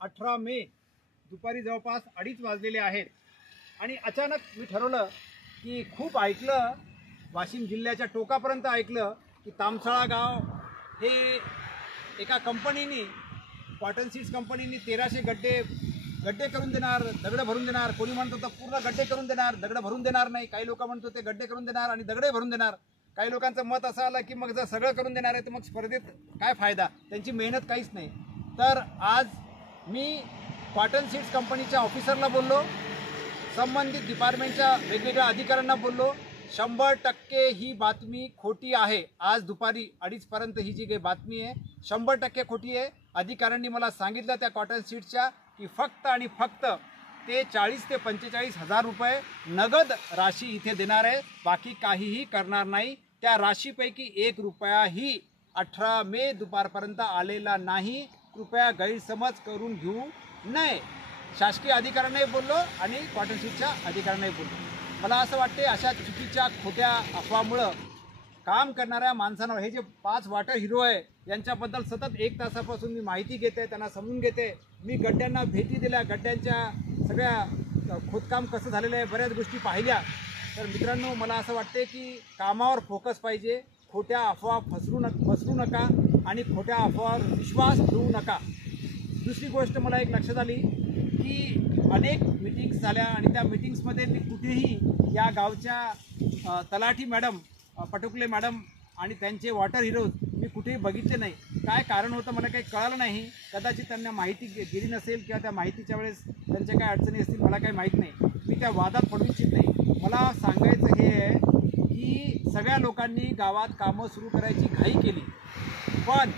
18 मे दुपारी जवळपास 2:30 वाजलेले आहेत आणि अचानक मी ठरवलं की खूप ऐकलं, वाशिम जिल्ह्याच्या टोकापर्यंत ऐकलं की तामसाळा गाव हे एका कंपनीने, कॉटन सीड्स कंपनीने 1300 गड्डे करून देणार, दगड भरून देणार. कोणी म्हणत होतं पूर्ण गड्डे करून देणार, दगड भरून देणार नाही. काही लोक म्हणत होते गड्डे करून देणार आणि दगडे भरून देणार. काही लोकांचं मत असं आलं की मग जर सगळं करून देणार आहे तर मग स्पर्धेत काय फायदा, त्यांची मेहनत काहीच नाही. तर आज मी कॉटन सीड्स कंपनीच्या ऑफिसरला बोललो, संबंधित डिपार्टमेंटच्या वेगवेगळ्या अधिकाऱ्यांना बोललो. 100% ही बातमी खोटी आहे. आज दुपारी 2:30 ही जी काही बातमी आहे 100% खोटी आहे. अधिकाऱ्यांनी मला सांगितलं त्या कॉटन सीड्सच्या की फक्त आणि फक्त ते 40 ते 45 हजार रुपये नगद राशी इथे देणार आहे, बाकी काहीही करणार नाही. त्या राशीपैकी 1 रुपयाही 18 मे दुपारपर्यंत आलेला नाही. कृपया गैरसमज करून घेऊ नये. शासकीय अधिकाऱ्यांनाही बोललो आणि कॉटन सीडच्या अधिकाऱ्यांनाही बोललो. मला असं वाटते अशा चुकीच्या खोट्या अफवामुळं काम करणाऱ्या माणसांवर, हे जे 5 वॉटर हिरो आहे यांच्याबद्दल सतत 1 तासापासून मी माहिती घेते, त्यांना समजून घेते. मी गड्ड्यांना भेटी दिल्या, गड्ड्यांच्या सगळ्या खोदकाम कसं झालेलं आहे, बऱ्याच गोष्टी पाहिल्या. तर मित्रांनो, मला असं वाटते की कामावर फोकस पाहिजे. खोट्या अफवा फसरू नका आणि खोट्या अफवावर विश्वास ठेवू नका. दुसरी गोष्ट मला एक लक्षात आली की अनेक मीटिंग्स झाल्या आणि त्या मीटिंग्समध्ये मी कुठेही या गावच्या तलाठी मॅडम, पटुकले मॅडम आणि त्यांचे वॉटर हिरोज मी कुठेही बघितले नाही. काय कारण होतं मला काही कळलं नाही. कदाचित त्यांना माहिती गेली नसेल किंवा त्या माहितीच्या वेळेस त्यांच्या काय अडचणी असतील, मला काही माहीत नाही. मी त्या वादात पडू इच्छित नाही. मला सांगायचं हे आहे की सगळ्या लोकांनी गावात कामं सुरू करायची घाई केली, पण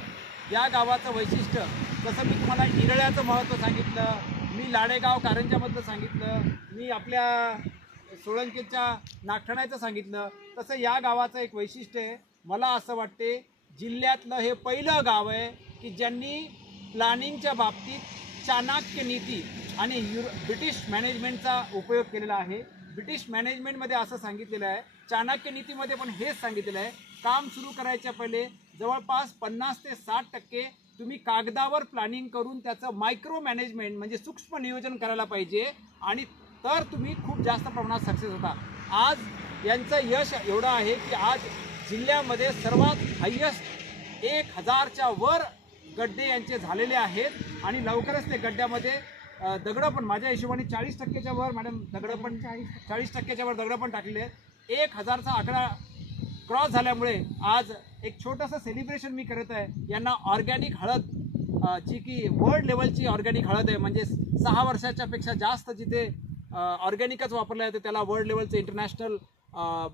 या गावाचं वैशिष्ट्य, जसं मी तुम्हाला इरळ्याचं महत्त्व सांगितलं, मी लाडेगाव कारंजामधलं सांगितलं, मी आपल्या सोळंकीच्या नागठाण्याचं सांगितलं, तसं या गावाचं एक वैशिष्ट्य आहे. मला असं वाटते जिल्ह्यातलं हे पहिलं गाव आहे की ज्यांनी प्लॅनिंगच्या बाबतीत चाणक्य नीती आणि ब्रिटिश मॅनेजमेंटचा उपयोग केलेला आहे. ब्रिटिश मॅनेजमेंटमध्ये असं सांगितलेलं आहे, चाणक्य नीतीमध्ये पण हेच सांगितलेलं आहे, काम सुरू करायच्या पहिले जवळपास 50 ते 60% तुम्ही कागदावर प्लॅनिंग करून त्याचं मायक्रो मॅनेजमेंट म्हणजे सूक्ष्म नियोजन करायला पाहिजे आणि तर तुम्ही खूप जास्त प्रमाणात सक्सेस होता. आज यांचं यश एवढं आहे की आज जिल्ह्यामध्ये सर्वात हायेस्ट 1000च्या वर गड्डे यांचे झालेले आहेत आणि लवकरच ते गड्ड्यामध्ये दगडं पण माझ्या हिशोबाने 40%च्या वर, मॅडम दगडं पण 40%च्या वर दगडं पण टाकलेले आहेत. 1000चा आकडा क्रॉस झाल्यामुळे आज एक छोटंसं सेलिब्रेशन मी करत आहे. यांना ऑर्गॅनिक हळद, जी की वर्ल्ड लेवलची ऑर्गॅनिक हळद आहे, म्हणजे 6 वर्षाच्या पेक्षा जास्त जिथे ऑर्गॅनिकच वापरलं जातं त्याला वर्ल्ड लेवलचं इंटरनॅशनल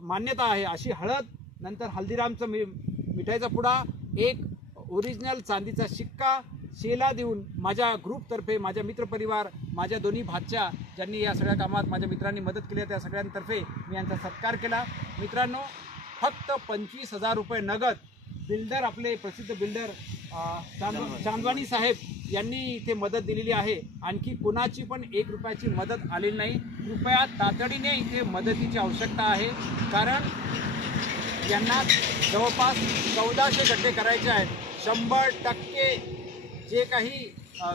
मान्यता आहे, अशी हळद. नंतर हल्दीरामचं मिठाईचा पुडा, एक ओरिजिनल चांदीचा शिक्का, शेला देऊन माझ्या ग्रुपतर्फे, माझ्या मित्रपरिवार, माझ्या दोन्ही भाच्या ज्यांनी या सगळ्या कामात माझ्या मित्रांनी मदत केली आहे त्या सगळ्यांतर्फे मी यांचा सत्कार केला. मित्रांनो, फक्त 25,000 रुपये नगद बिल्डर, आपले प्रसिद्ध बिल्डर चांदवानी साहेब यांनी इथे मदत दिलेली आहे. आणखी कोणाची पण 1 रुपयाची मदत आलेली नाही. कृपया तातडीने इथे मदतीची आवश्यकता आहे, कारण यांना जवळपास 1400 गड्डे करायचे आहेत. 100% जे काही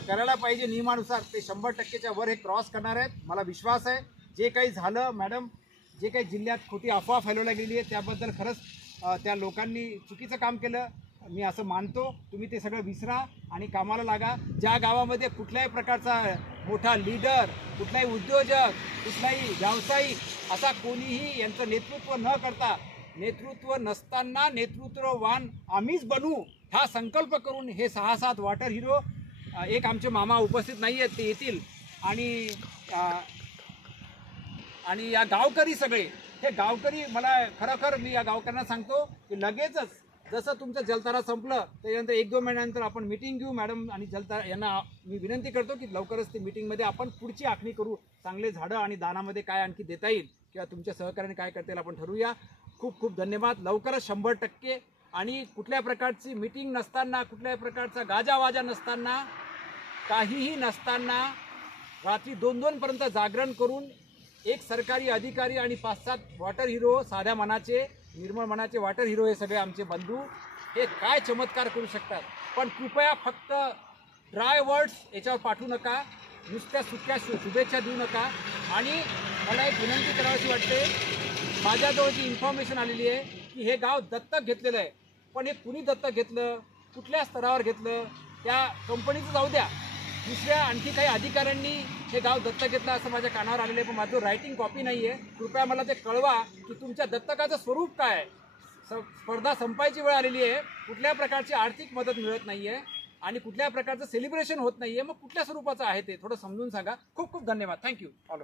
करायला पाहिजे नियमानुसार ते 100%च्या वर हे क्रॉस करणार आहेत. मला विश्वास आहे. जे काही झालं मॅडम, जे काही जिल्ह्यात खोटी अफवा फैलवली गेली आहे त्याबद्दल खरंच त्या लोकांनी चुकीचं काम केलं, मी असं मानतो. तुम्ही ते सगळं विसरा आणि कामाला लागा. ज्या गावामध्ये कुठल्याही प्रकारचा मोठा लीडर, कुठलाही उद्योजक, कुठलाही व्यावसायिक असा कोणीही यांचं नेतृत्व न करता, नेतृत्व नसताना नेतृत्ववान आम्हीच बनू हा संकल्प करून हे 6-7 वॉटर हिरो, एक आमचे मामा उपस्थित नाही आहेत, ते येतील, आणि या गावकरी सगळे, हे गावकरी, मला खरोखर मी या गावकऱ्यांना सांगतो की लगेचच जसं तुमचं जलतारा संपलं त्याच्यानंतर 1-2 महिन्यानंतर आपण मीटिंग घेऊ. मॅडम आणि जलतारा यांना मी विनंती करतो की लवकरच ते मीटिंगमध्ये आपण पुढची आखणी करू. चांगले झाडं आणि दानामध्ये काय आणखी देता येईल किंवा तुमच्या सहकार्याने काय करता येईल आपण ठरवूया. खूप खूप धन्यवाद. लवकरच 100% आणि कुठल्या प्रकारची मीटिंग नसताना, कुठल्याही प्रकारचा गाजावाजा नसताना, काहीही नसताना रात्री 2-2 पर्यंत जागरण करून एक सरकारी अधिकारी आणि 5-7 वॉटर हिरो, साध्या मनाचे, निर्मळ मनाचे वॉटर हिरो, हे सगळे आमचे बंधू, हे काय चमत्कार करू शकतात. पण कृपया फक्त ड्राय वर्ड्स याच्यावर पाठवू नका, नुसत्या सुक्या शुभेच्छा देऊ नका. आणि मला एक विनंती करावीशी वाटते, माझ्याजवळ जी इन्फॉर्मेशन आलेली आहे की हे गाव दत्तक घेतलेलं आहे, पण हे कुणी दत्तक घेतलं, कुठल्या स्तरावर घेतलं, त्या कंपनीचं जाऊ द्या, दुसऱ्या आणखी काही अधिकाऱ्यांनी हे गाव दत्तक घेतलं असं माझ्या कानावर आलेलं आहे. पण माझं रायटिंग कॉपी नाही आहे. कृपया मला ते कळवा की तुमच्या दत्तकाचं स्वरूप काय आहे. स्पर्धा संपायची वेळ आलेली आहे, कुठल्या प्रकारची आर्थिक मदत मिळत नाही आहे आणि कुठल्या प्रकारचं सेलिब्रेशन होत नाही आहे. मग कुठल्या स्वरूपाचं आहे ते थोडं समजून सांगा. खूप खूप धन्यवाद. Thank you all.